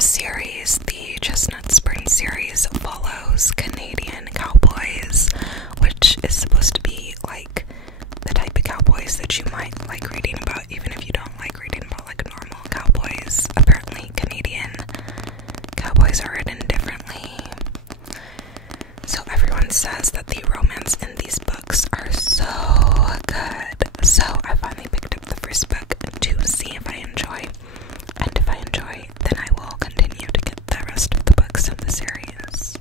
series, the Chestnut Spring series, follows Canadian cowboys, which is supposed to be like the type of cowboys that you might like reading about, even if you don't like reading about like normal cowboys. Apparently, Canadian cowboys are written differently. So everyone says that the romance in these books are so good. So I finally picked up the first book to see if I enjoy. And if I enjoy, then I will continue to get the rest of the books in the series.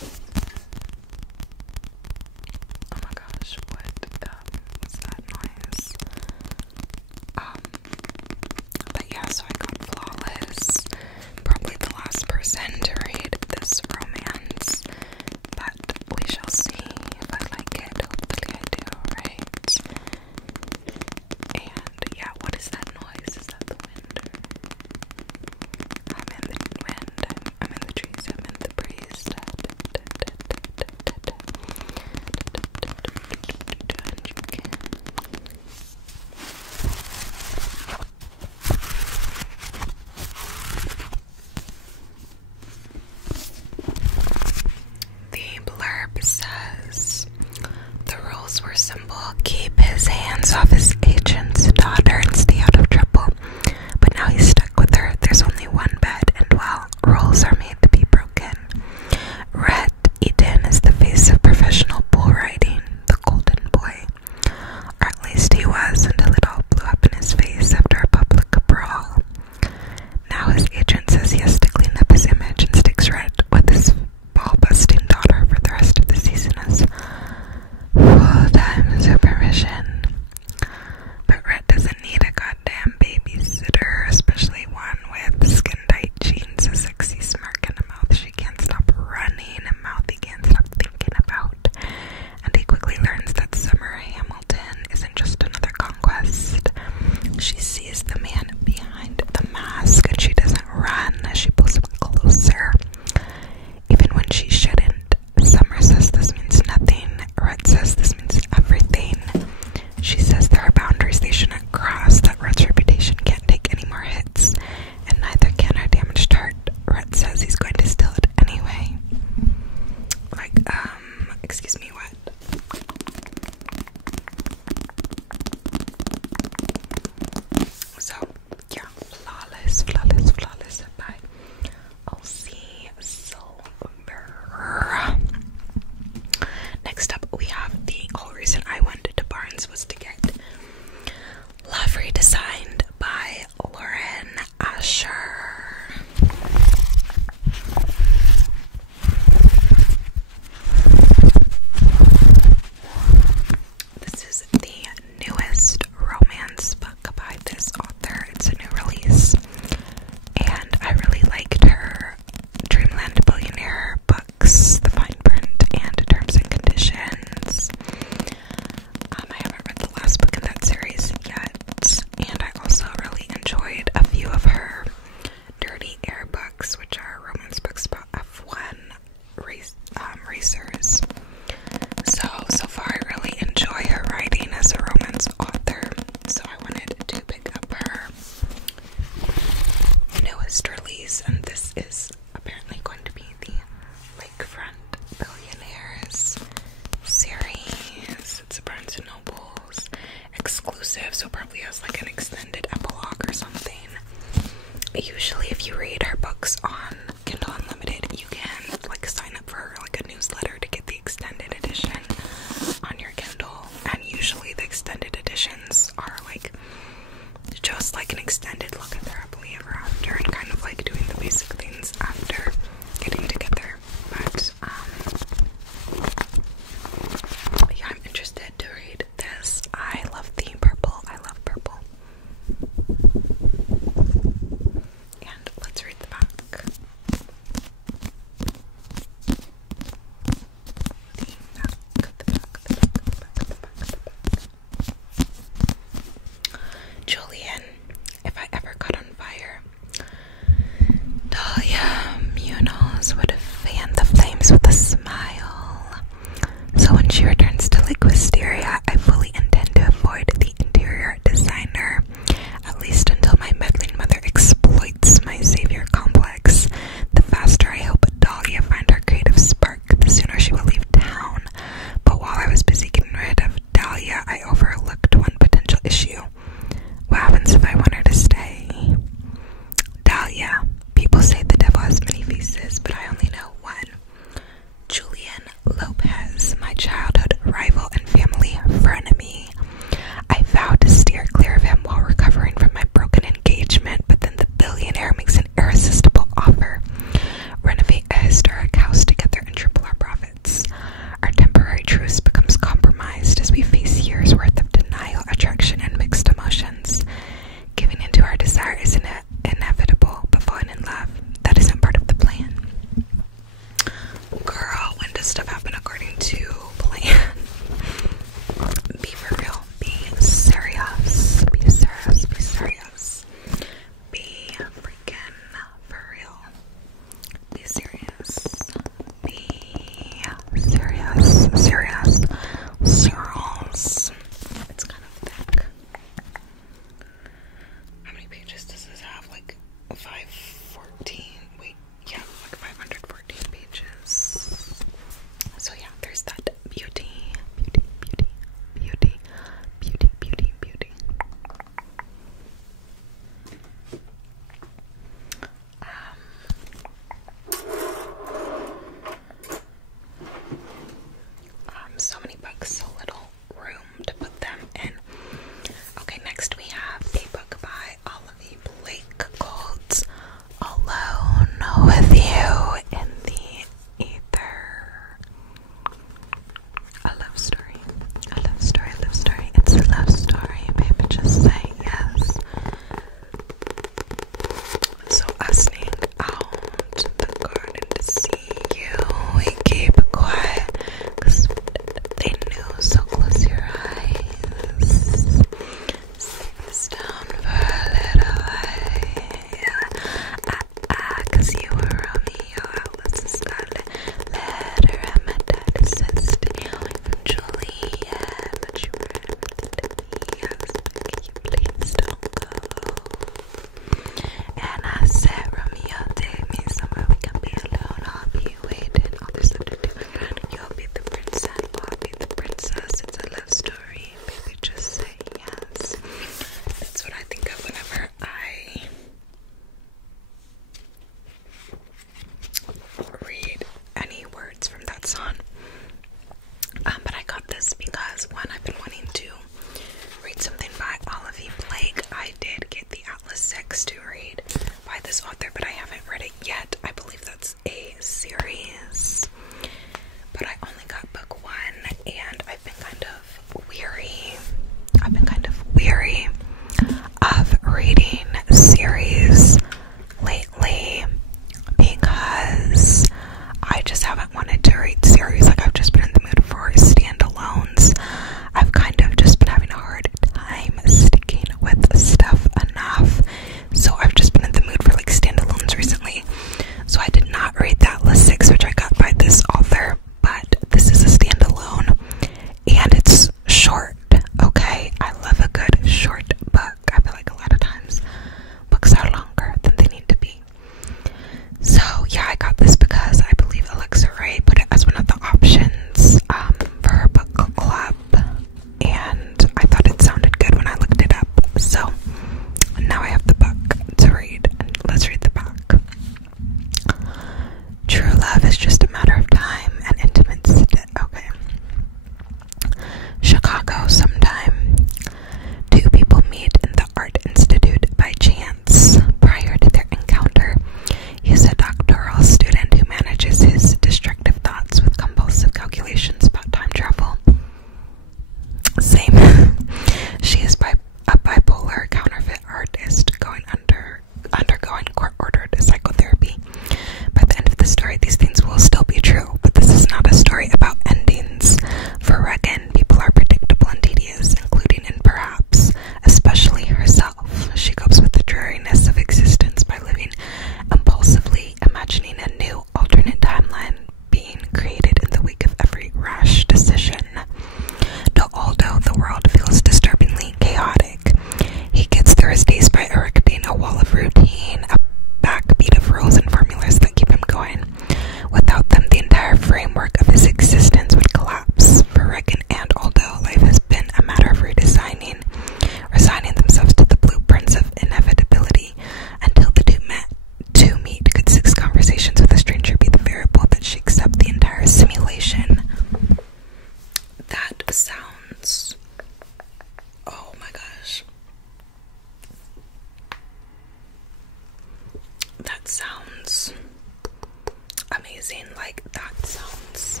amazing. Like, that sounds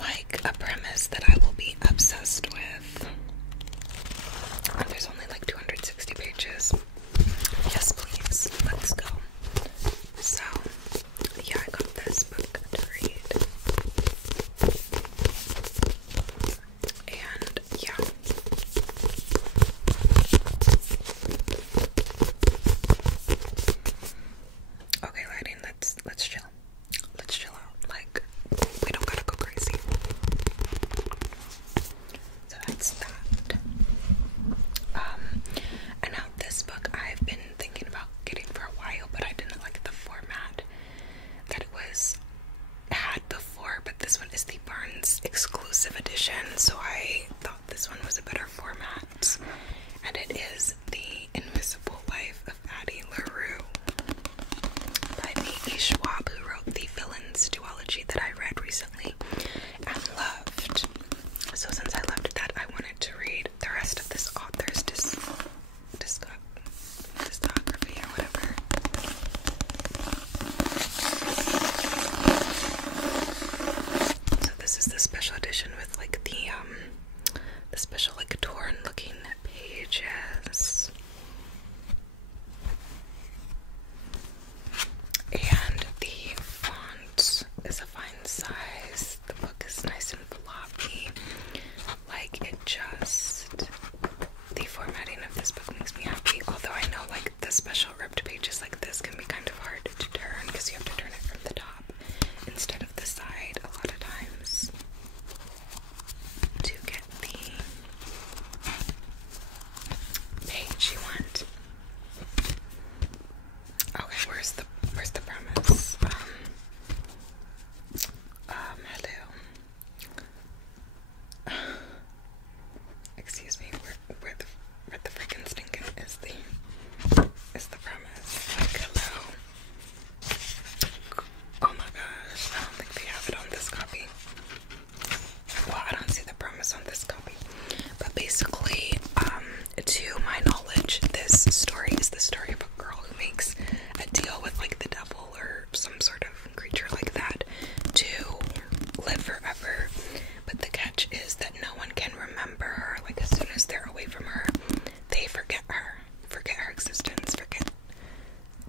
like a premise that I will be obsessed with. And there's only like 260 pages. Yes, please. Let's go. So, yeah, I got this book to read. And yeah. Okay, lighting, let's chill. Let's chill out. Like, we don't gotta go crazy. So that's that. And now this book I've been thinking about getting for a while, but I didn't like the format that it had before. But this one is the Barnes exclusive edition, so I thought this one was a better format. And it is The Invisible Life of Addie LaRue by B.E. Schwab, who wrote the Villains duology that I read recently and loved. So since I loved that, I wanted to read the rest of this author's discography or whatever. So this is the special edition with like the special like torn looking pages. And the font is a fine size. The book is nice and floppy. Like, it just, the formatting of this book makes me happy. Although I know like the special ripped pages like this can be kind of hard to turn because you have to turn it from the top instead of the side a lot of times to get the page you want. Okay, where's the premise? Hello. Excuse me, where the freaking stinking is the premise? Like, hello. Oh my gosh, I don't think they have it on this copy. Well, I don't see the premise on this copy. But basically, to my knowledge, this story is the story of a girl who makes a deal with like the devil or some sort of creature like that to live forever. But the catch is that no one can remember her. Like, as soon as they're away from her, they forget her existence, forget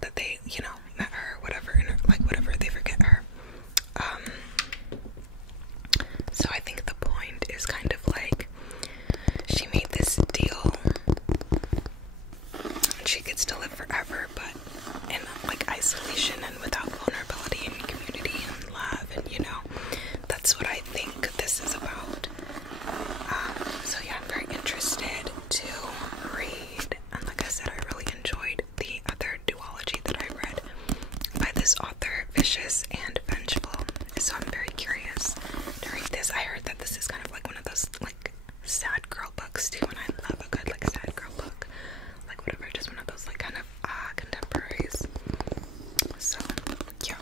that they, you know, met her, whatever, and like whatever, they forget her. So I think the point is kind of like she made this deal and she gets to live forever, but in like isolation and without vulnerability and community and love, and you know, that's what I think this is about. So yeah, I'm very interested to read, and like I said, I really enjoyed the other duology that I read by this author, Vicious and Vengeful. So I'm very curious to read this. I heard that this is kind of like one of those like sad girl books too, and I love a good like sad girl book, like whatever, just one of those like kind of contemporaries. So yeah.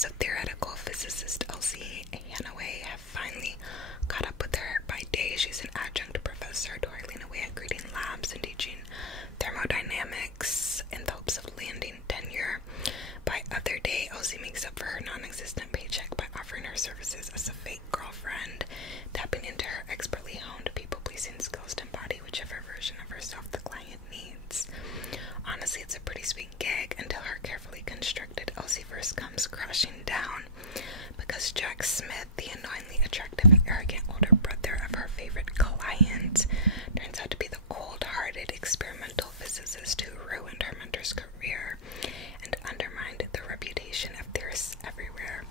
so theoretical physicist Elsie Hanaway have finally caught up with her. By day, she's an adjunct professor toiling away at grading labs and teaching thermodynamics in the hopes of landing tenure. By other day, Elsie makes up for her non-existent paycheck by offering her services as a fake girlfriend, tapping into her expertly honed people-pleasing skills to embody whichever version of herself the client needs. Honestly, it's a pretty sweet gig until her carefully constructed Elsieverse comes crashing down, because Jack Smith, the annoyingly attractive and arrogant older brother of her favorite client, turns out to be the cold-hearted experimental physicist who ruined her mentor's career and undermined the reputation of theorists everywhere.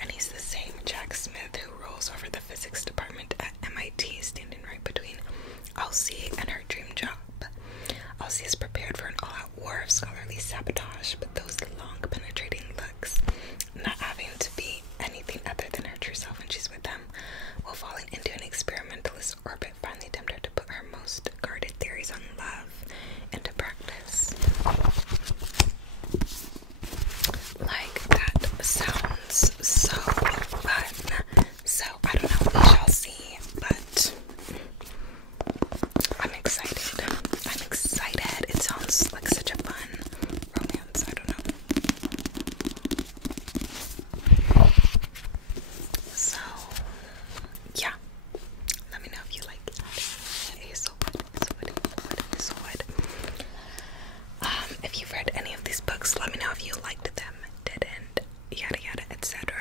And he's the same Jack Smith who rolls over the physics department at MIT, standing right between Elsie and her dream job. Elsie is prepared for an all-out war of scholarly sabotage, but those long, penetrating looks, not having to be anything other than her true self when she's with them, while falling into an experimentalist orbit, finally tempt her to put her most guarded theories on love into practice. Like, that sounds so fun. So, I don't know, we shall see, but I'm excited. It sounds like such a fun romance. I don't know. So, yeah. Let me know if you like it. It's so good. If you've read any of these books, let me know if you liked them, didn't, yada yada, etc.